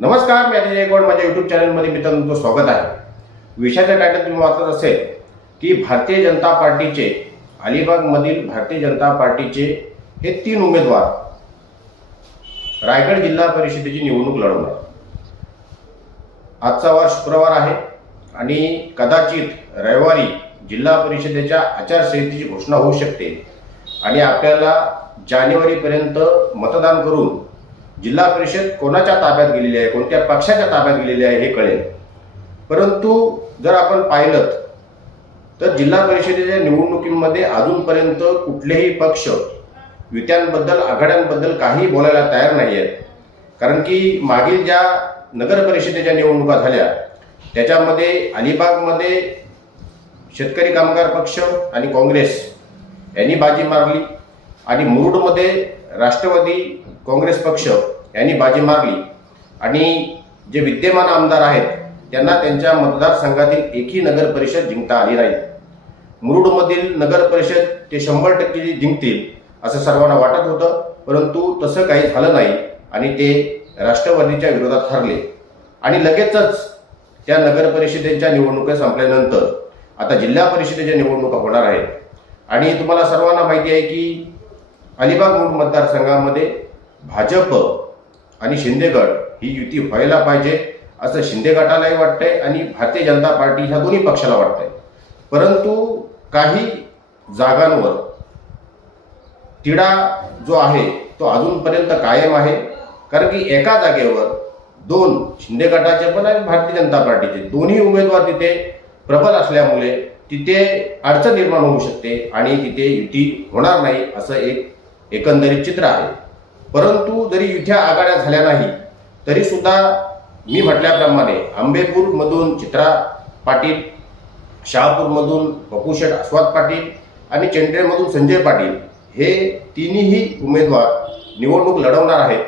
नमस्कार मी अजय जयगौड माझ्या युट्यूब चॅनलमध्ये मी तुमचं स्वागत आहे. विषयाच्या टायटल तुम्ही वाचत असेल की भारतीय जनता पार्टीचे अलिबागमधील भारतीय जनता पार्टीचे हे तीन उमेदवार रायगड जिल्हा परिषदेची निवडणूक लढवणार आजचा वार शुक्रवार आहे आणि कदाचित रविवारी जिल्हा परिषदेच्या आचारसंहितेची घोषणा होऊ शकते आणि आपल्याला जानेवारीपर्यंत मतदान करून जिल्हा परिषद कोणाच्या ताब्यात गेलेली आहे कोणत्या पक्षाच्या ताब्यात गेलेली आहे हे कळेल. परंतु जर आपण पाहिलं तर जिल्हा परिषदेच्या निवडणुकीमध्ये अजूनपर्यंत कुठलेही पक्ष युत्यांबद्दल आघाड्यांबद्दल काही बोलायला तयार नाही आहेत. कारण की मागील ज्या नगर परिषदेच्या निवडणुका झाल्या त्याच्यामध्ये अलिबागमध्ये शेतकरी कामगार पक्ष आणि काँग्रेस यांनी बाजी मारली आणि मुरुडमध्ये राष्ट्रवादी काँग्रेस पक्ष यांनी बाजी मारली. आणि जे विद्यमान आमदार आहेत त्यांना त्यांच्या मतदारसंघातील एकही नगर परिषद जिंकता आली नाही. मुरुडमधील नगर परिषद ते शंभर टक्के जिंकतील असं सर्वांना वाटत होतं परंतु तसं काही झालं नाही आणि ते राष्ट्रवादीच्या विरोधात हरले. आणि लगेचच त्या नगर परिषदेच्या निवडणुका संपल्यानंतर आता जिल्हा परिषदेच्या निवडणुका होणार आहेत. आणि तुम्हाला सर्वांना माहिती आहे की अलिबाग मुरुड मतदारसंघामध्ये भाजप आणि शिंदेगड ही युती व्हायला पाहिजे असं शिंदे गटालाही वाटतंय आणि भारतीय जनता पार्टी ह्या दोन्ही पक्षाला वाटतंय. परंतु काही जागांवर तिढा जो आहे तो अजूनपर्यंत कायम आहे. कारण की एका जागेवर दोन शिंदे गटाचे पण आणि भारतीय जनता पार्टीचे दोन्ही उमेदवार तिथे प्रबल असल्यामुळे तिथे अडचण निर्माण होऊ शकते आणि तिथे युती होणार नाही असं एक एकंदरीत चित्र आहे. परंतु जरी युत्या आघाड्या झाल्या नाही तरी सुद्धा मी म्हटल्याप्रमाणे आंबेपूरमधून चित्रा पाटील शहापूरमधून पपुशेठ अस्वाद पाटील आणि चेंडरेमधून संजय पाटील हे तिन्ही उमेदवार निवडणूक लढवणार आहेत.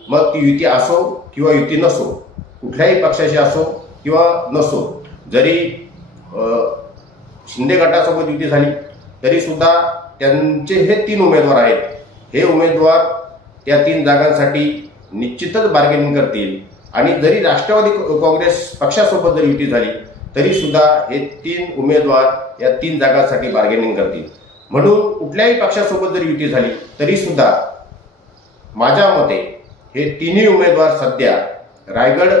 मग ती युती असो किंवा युती नसो कुठल्याही पक्षाशी असो किंवा नसो जरी शिंदे गटासोबत युती झाली तरीसुद्धा त्यांचे हे तीन उमेदवार आहेत. हे उमेदवार त्या तीन जागांसाठी निश्चितच बार्गेनिंग करतील. आणि जरी राष्ट्रवादी काँग्रेस पक्षासोबत जर युती झाली तरी सुद्धा हे तीन उमेदवार या तीन जागांसाठी बार्गेनिंग करतील. म्हणून कुठल्याही पक्षासोबत जर युती झाली तरी सुद्धा माझ्या मते हे तिन्ही उमेदवार सध्या रायगड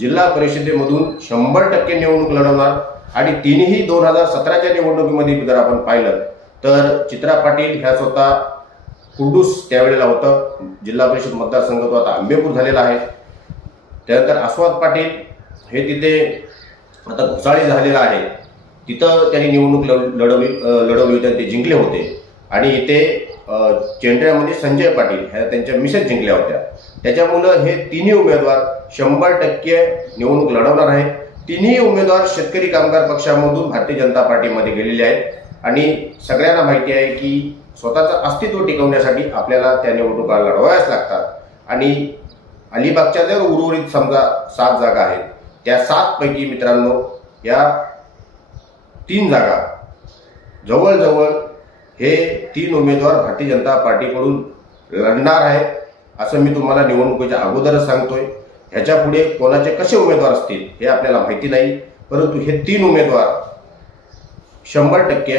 जिल्हा परिषदेमधून शंभर टक्के निवडणूक लढवणार आणि तिन्ही दोन हजार सतराच्या निवडणुकीमध्ये जर आपण पाहिलं तर चित्रा पाटील ह्या स्वतः कुर्डूस त्यावेळेला होतं. जिल्हा परिषद मतदारसंघ तो आता आंबेपूर झालेला आहे. त्यानंतर आस्वाद पाटील हे तिथे आता घोसाळी झालेला आहे. तिथं त्यांनी निवडणूक लढ- लढवली लढवली होती ते जिंकले होते. आणि इथे अ, चेंडऱ्यामध्ये संजय पाटील ह्या त्यांच्या मिसेस जिंकल्या होत्या. त्याच्यामुळं हे तिन्ही उमेदवार शंभर टक्के निवडणूक लढवणार आहेत. तिन्ही उमेदवार शेतकरी कामगार पक्षामधून भारतीय जनता पार्टीमध्ये गेलेले आहेत. आणि सगळ्यांना माहिती आहे की स्वतःचं अस्तित्व टिकवण्यासाठी आपल्याला त्या निवडणुका लढवाव्याच लागतात. आणि अलिबागच्या जर उर्वरित समजा सात जागा आहेत त्या सातपैकी मित्रांनो या तीन जागा जवळजवळ हे तीन उमेदवार भारतीय जनता पार्टीकडून लढणार आहेत असं मी तुम्हाला निवडणुकीच्या अगोदरच सांगतोय. ह्याच्या पुढे कोणाचे कसे उमेदवार असतील हे आपल्याला माहिती नाही परंतु हे तीन उमेदवार शंभर टक्के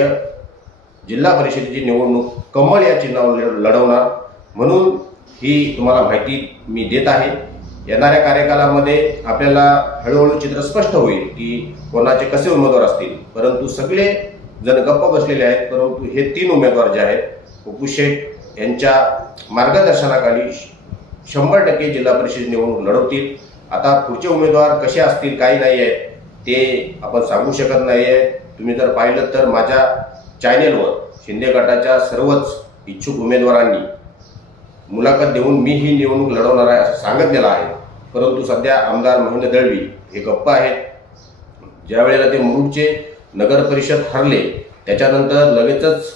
जिल्हा परिषदेची निवडणूक कमळ या चिन्हावर लढ- लढवणार. म्हणून ही तुम्हाला माहिती मी देत आहे. येणाऱ्या कार्यकालामध्ये आपल्याला हळूहळू चित्र स्पष्ट होईल की कोणाचे कसे उमेदवार असतील. परंतु सगळे जण गप्प बसलेले आहेत. परंतु हे तीन उमेदवार जे आहेत पप्पू शेठ यांच्या मार्गदर्शनाखाली श- शंभर टक्के जिल्हा परिषद निवडणूक लढवतील. आता पुढचे उमेदवार कसे असतील काही नाही आहेत ते आपण सांगू शकत नाही आहे तुम्ही जर पाहिलं तर माझ्या चॅनेलवर शिंदे गटाच्या सर्वच इच्छुक उमेदवारांनी मुलाखत देऊन मी ही निवडणूक लढवणार आहे असं सांगितलेलं आहे. परंतु सध्या आमदार महेंद्र दळवी हे गप्प आहेत. ज्या वेळेला ते मुरुडचे नगर परिषद हरले त्याच्यानंतर लगेचच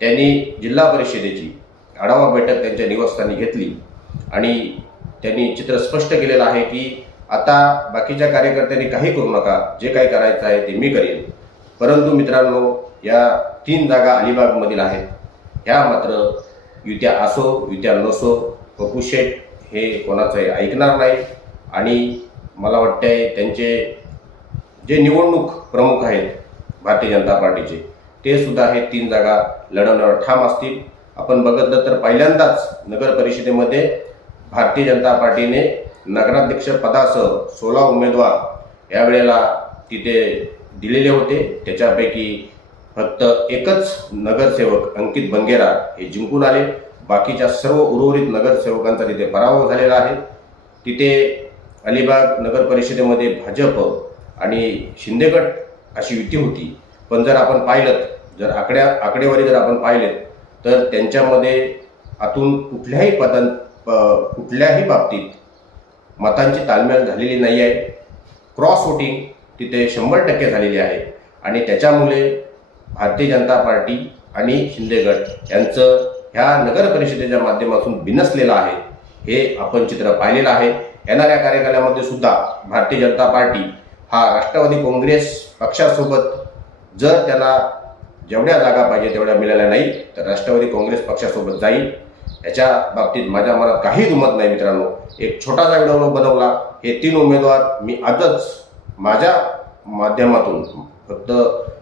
त्यांनी जिल्हा परिषदेची आढावा बैठक त्यांच्या निवासस्थानी घेतली. आणि त्यांनी चित्र स्पष्ट केलेलं आहे की आता बाकीच्या कार्यकर्त्यांनी काही करू नका जे काही करायचं आहे ते मी करेन. परंतु मित्रांनो या तीन जागा अलिबागमधील आहेत. ह्या मात्र युत्या असो युत्या नसो पप्पू शेठ हे कोणाचंही ऐकणार नाही. आणि मला वाटतंय त्यांचे जे निवडणूक प्रमुख आहेत भारतीय जनता पार्टीचे ते सुद्धा हे तीन जागा लढवण्यावर ठाम असतील. आपण बघितलं तर पहिल्यांदाच नगर परिषदेमध्ये भारतीय जनता पार्टीने नगराध्यक्ष पदासह सोळा उमेदवार यावेळेला तिथे दिलेले होते. त्याच्यापैकी फक्त एकच नगरसेवक अंकित बंगेरा हे जिंकून आले. बाकीच्या सर्व उर्वरित नगरसेवकांचा तिथे पराभव झालेला आहे. तिथे अलिबाग नगर परिषदेमध्ये भाजप आणि शिंदेगट अशी युती होती. पण जर आपण पाहिलं जर आकड्या आकडेवारी जर आपण पाहिले तर त्यांच्यामध्ये आतून कुठल्याही पदां प- कुठल्याही बाबतीत मतांची तालमेल झालेली नाही आहे. क्रॉस वोटिंग तिथे शंभर टक्के झालेली आहे. आणि त्याच्यामुळे भारतीय जनता पार्टी आणि शिंदेगड यांचं ह्या नगर परिषदेच्या माध्यमातून बिनसलेलं आहे. हे आपण चित्र पाहिलेलं आहे. येणाऱ्या कार्यकालामध्ये सुद्धा भारतीय जनता पार्टी हा राष्ट्रवादी काँग्रेस पक्षासोबत जर त्याला जेवढ्या जागा पाहिजे तेवढ्या मिळाल्या नाही तर राष्ट्रवादी काँग्रेस पक्षासोबत जाईल. याच्या बाबतीत माझ्या मनात काही दुमत नाही मित्रांनो. एक छोटासा व्हिडिओ बनवला. हे तीन उमेदवार मी आजच माझ्या माध्यमातून फक्त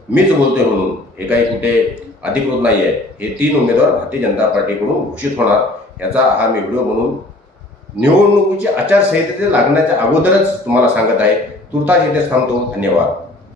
मीच बोलतोय म्हणून. हे काही कुठे अधिकृत नाही आहे हे तीन उमेदवार भारतीय जनता पार्टीकडून घोषित होणार. याचा हा मी व्हिडिओ म्हणून निवडणुकीची आचारसंहितेचे लागण्याच्या अगोदरच तुम्हाला सांगत आहे. तुर्तास इथेच थांबतो. धन्यवाद.